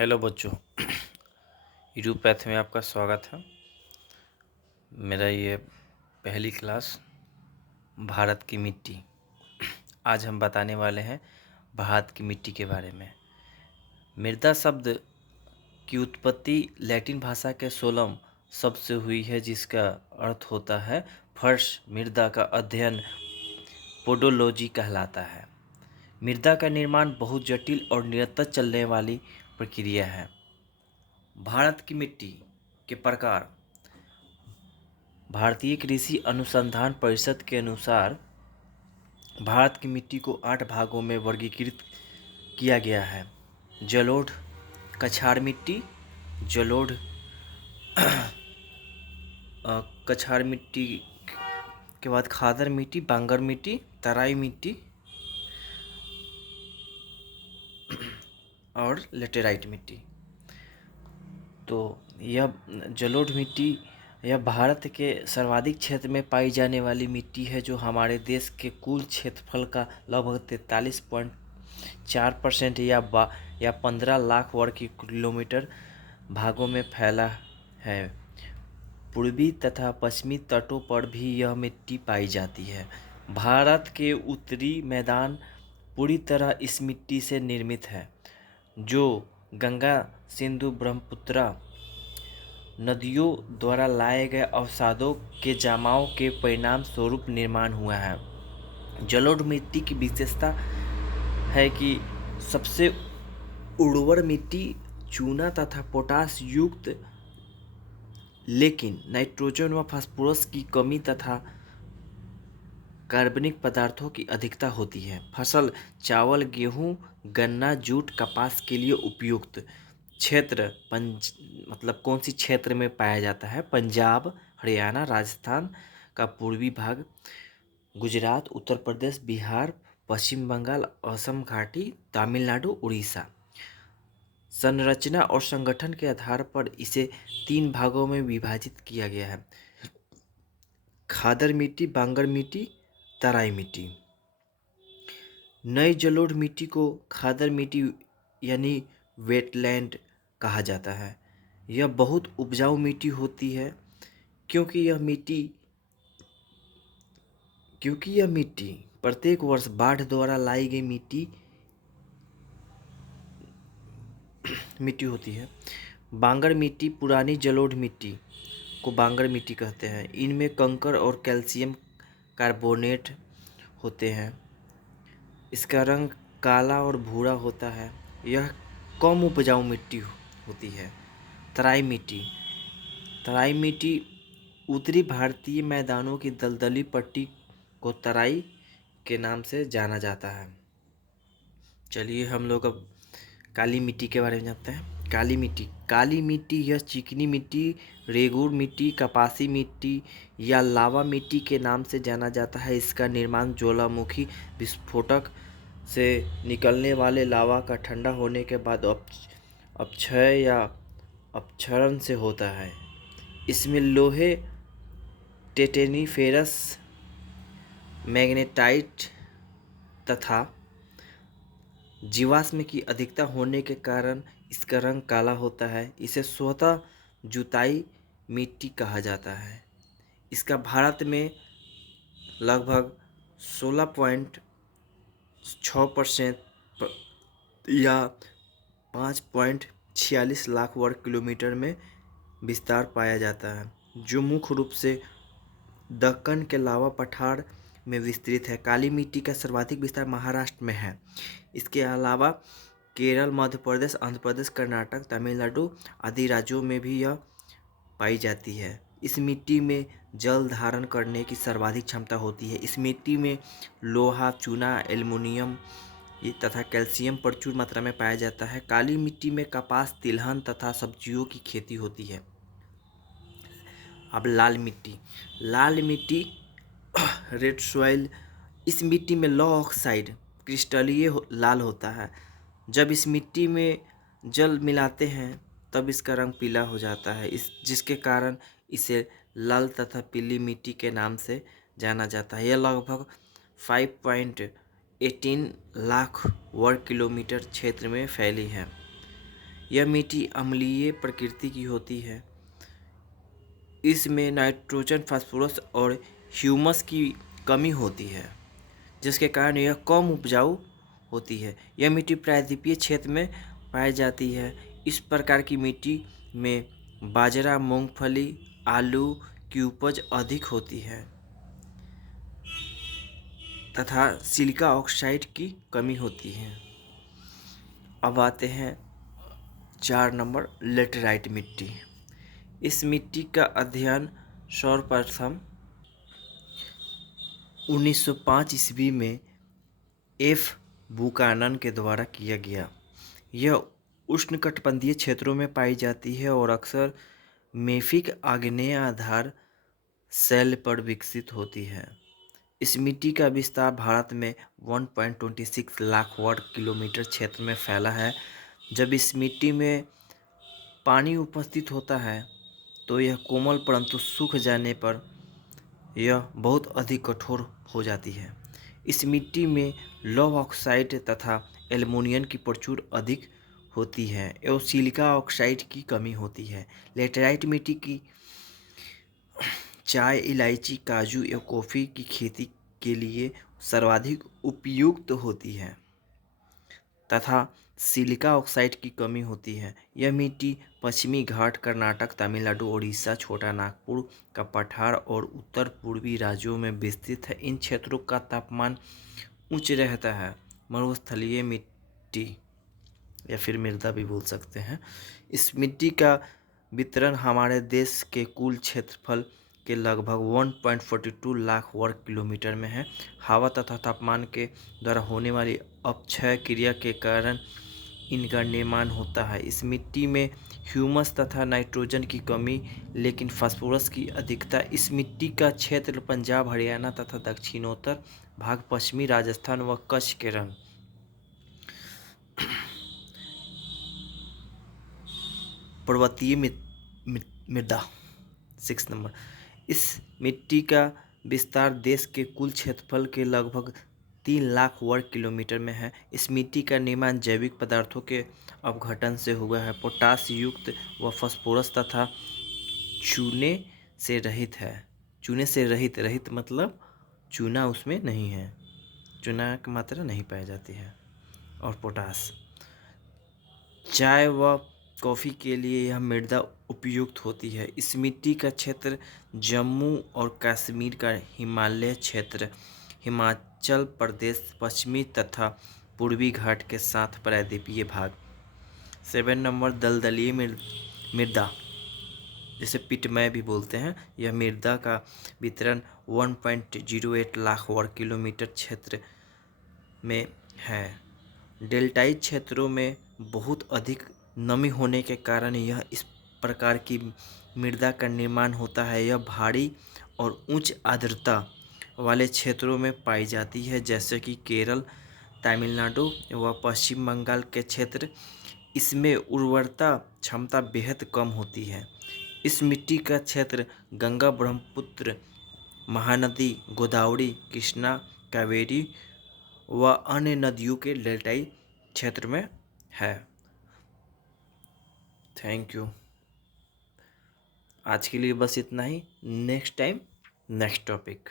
Hello बच्चों, यूरोपैथ में आपका स्वागत है। मेरा ये पहली क्लास भारत की मिट्टी। आज हम बताने वाले हैं भारत की मिट्टी के बारे में। मृदा शब्द की उत्पत्ति लैटिन भाषा के सोलम शब्द से हुई है, जिसका अर्थ होता है फर्श। मृदा का अध्ययन पोडोलॉजी कहलाता है। मृदा का निर्माण बहुत जटिल और निरंतर चलने वाली प्रक्रिया है। भारत की मिट्टी के प्रकार। भारतीय कृषि अनुसंधान परिषद के अनुसार भारत की मिट्टी को 8 भागों में वर्गीकृत किया गया है। जलोढ़, कछार मिट्टी, जलोढ़ कछार मिट्टी के बाद खादर मिट्टी, बांगर मिट्टी, तराई मिट्टी और लेटेराइट मिट्टी। तो यह जलोढ़ मिट्टी यह भारत के सर्वाधिक क्षेत्र में पाई जाने वाली मिट्टी है, जो हमारे देश के कुल क्षेत्रफल का लगभग 43.4% या 15 लाख वर्ग किलोमीटर भागों में फैला है। पूर्वी तथा पश्चिमी तटों पर भी यह मिट्टी पाई जाती है। भारत के उत्तरी मैदान पूरी तरह इस मिट्टी से निर्मित है, जो गंगा, सिंधु, ब्रह्मपुत्र नदियों द्वारा लाए गए अवसादों के जमाव के परिणाम स्वरूप निर्माण हुआ है। जलोढ़ मिट्टी की विशेषता है कि सबसे उर्वर मिट्टी चूना तथा पोटास युक्त, लेकिन नाइट्रोजन व फास्फोरस की कमी तथा कार्बनिक पदार्थों की अधिकता होती है। फसल चावल, गेहूं, गन्ना, जूट, कपास के लिए उपयुक्त। क्षेत्र मतलब कौन सी क्षेत्र में पाया जाता है? पंजाब, हरियाणा, राजस्थान का पूर्वी भाग, गुजरात, उत्तर प्रदेश, बिहार, पश्चिम बंगाल, असम घाटी, तमिलनाडु, उड़ीसा। संरचना और संगठन के आधार पर इसे 3 भागों में विभाजित किया गया है: खादर मिट्टी, बांगर मिट्टी, तराई मिट्टी। नई जलोढ़ मिट्टी को खादर मिट्टी यानी वेटलैंड कहा जाता है। यह बहुत उपजाऊ मिट्टी होती है, क्योंकि यह मिट्टी प्रत्येक वर्ष बाढ़ द्वारा लाई गई मिट्टी होती है। बांगर मिट्टी, पुरानी जलोढ़ मिट्टी को बांगर मिट्टी कहते हैं। इनमें कंकड़ और कैल्शियम कार्बोनेट होते हैं। इसका रंग काला और भूरा होता है। यह कम उपजाऊ मिट्टी होती है। तराई मिट्टी उत्तरी भारतीय मैदानों की दलदली पट्टी को तराई के नाम से जाना जाता है। चलिए हम लोग अब काली मिट्टी के बारे में जानते हैं। काली मिट्टी यह चिकनी मिट्टी, रेगूर मिट्टी, कपासी मिट्टी या लावा मिट्टी के नाम से जाना जाता है। इसका निर्माण ज्वालामुखी विस्फोटक से निकलने वाले लावा का ठंडा होने के बाद अपक्षय या अपक्षरण से होता है। इसमें लोहे, टेटेनीफेरस, मैग्नेटाइट तथा जीवाश्म की अधिकता होने के कारण इसका रंग काला होता है। इसे स्वतः जुताई मिट्टी कहा जाता है। इसका भारत में लगभग 16.6% या 5.46 लाख वर्ग किलोमीटर में विस्तार पाया जाता है, जो मुख्य रूप से दक्कन के लावा पठार में विस्तृत है। काली मिट्टी का सर्वाधिक विस्तार महाराष्ट्र में है। इसके अलावा केरल, मध्य प्रदेश, आंध्र प्रदेश, कर्नाटक, तमिलनाडु आदि राज्यों में भी यह पाई जाती है। इस मिट्टी में जल धारण करने की सर्वाधिक क्षमता होती है। इस मिट्टी में लोहा, चूना, एल्युमिनियम तथा कैल्शियम प्रचुर मात्रा में पाया जाता है। काली मिट्टी में कपास, तिलहन तथा सब्जियों की खेती होती है। अब लाल मिट्टी रेड सॉइल। इस मिट्टी में लौह ऑक्साइड क्रिस्टलीय लाल होता है। जब इस मिट्टी में जल मिलाते हैं तब इसका रंग पीला हो जाता है, जिसके कारण इसे लाल तथा पीली मिट्टी के नाम से जाना जाता है। यह लगभग 5.18 लाख वर्ग किलोमीटर क्षेत्र में फैली है। यह मिट्टी अम्लीय प्रकृति की होती है। इसमें नाइट्रोजन, फास्फोरस और ह्यूमस की कमी होती है, जिसके कारण यह कम उपजाऊ होती है। यह मिट्टी प्रायद्वीपीय क्षेत्र में पाई जाती है। इस प्रकार की मिट्टी में बाजरा, मूंगफली, आलू की उपज अधिक होती है तथा सिलिका ऑक्साइड की कमी होती है। अब आते हैं 4 नंबर, लेटेराइट मिट्टी। इस मिट्टी का अध्ययन सर्वप्रथम 1905 ईस्वी में एफ बुकानन के द्वारा किया गया। यह उष्णकटिबंधीय क्षेत्रों में पाई जाती है और अक्सर मेफिक आग्नेय आधार शैल पर विकसित होती है। इस मिट्टी का विस्तार भारत में 1.26 लाख वर्ग किलोमीटर क्षेत्र में फैला है। जब इस मिट्टी में पानी उपस्थित होता है तो यह कोमल परंतु सूख जाने पर यह बहुत अधिक कठोर हो जाती है। इस मिट्टी में लौह ऑक्साइड तथा एल्युमिनियम की प्रचुर अधिक होती है एवं सिलिका ऑक्साइड की कमी होती है। लेटेराइट मिट्टी की चाय, इलायची, काजू एवं कॉफ़ी की खेती के लिए सर्वाधिक उपयुक्त होती है तथा सिलिका ऑक्साइड की कमी होती है। यह मिट्टी पश्चिमी घाट, कर्नाटक, तमिलनाडु, उड़ीसा, छोटा नागपुर का पठार और उत्तर पूर्वी राज्यों में विस्तृत है। इन क्षेत्रों का तापमान उच्च रहता है। मरुस्थलीय मिट्टी या फिर मृदा भी बोल सकते हैं। इस मिट्टी का वितरण हमारे देश के कुल क्षेत्रफल के लगभग 1.42 लाख वर्ग किलोमीटर में है। हवा तथा तापमान के द्वारा होने वाली अपक्षय क्रिया के कारण इनका निर्माण होता है। इस मिट्टी में ह्यूमस तथा नाइट्रोजन की कमी लेकिन फास्फोरस की अधिकता। इस मिट्टी का क्षेत्र पंजाब, हरियाणा तथा दक्षिणोत्तर भाग, पश्चिमी राजस्थान व कच्छ के रंग पर्वतीय मृदा। 6 नंबर, इस मिट्टी का विस्तार देश के कुल क्षेत्रफल के लगभग 3 लाख वर्ग किलोमीटर में है। इस मिट्टी का निर्माण जैविक पदार्थों के अपघटन से हुआ है। पोटास युक्त व फास्फोरस तथा चूने से रहित है। चूने से रहित, रहित मतलब चूना उसमें नहीं है, चूना की मात्रा नहीं पाई जाती है। और पोटास, चाय व कॉफ़ी के लिए यह मृदा उपयुक्त होती है। इस मिट्टी का क्षेत्र जम्मू और कश्मीर का हिमालय क्षेत्र, हिमाचल प्रदेश, पश्चिमी तथा पूर्वी घाट के साथ प्रायद्वीपीय भाग। 7 नंबर, दलदलीय मृदा, जिसे पिटमय भी बोलते हैं। यह मृदा का वितरण 1.08 लाख वर्ग किलोमीटर क्षेत्र में है। डेल्टाई क्षेत्रों में बहुत अधिक नमी होने के कारण यह इस प्रकार की मृदा का निर्माण होता है। यह भारी और उच्च आर्द्रता वाले क्षेत्रों में पाई जाती है, जैसे कि केरल, तमिलनाडु व पश्चिम बंगाल के क्षेत्र। इसमें उर्वरता क्षमता बेहद कम होती है। इस मिट्टी का क्षेत्र गंगा, ब्रह्मपुत्र, महानदी, गोदावरी, कृष्णा, कावेरी व अन्य नदियों के डेल्टाई क्षेत्र में है। Thank you. आज के लिए बस इतना ही। Next time next topic.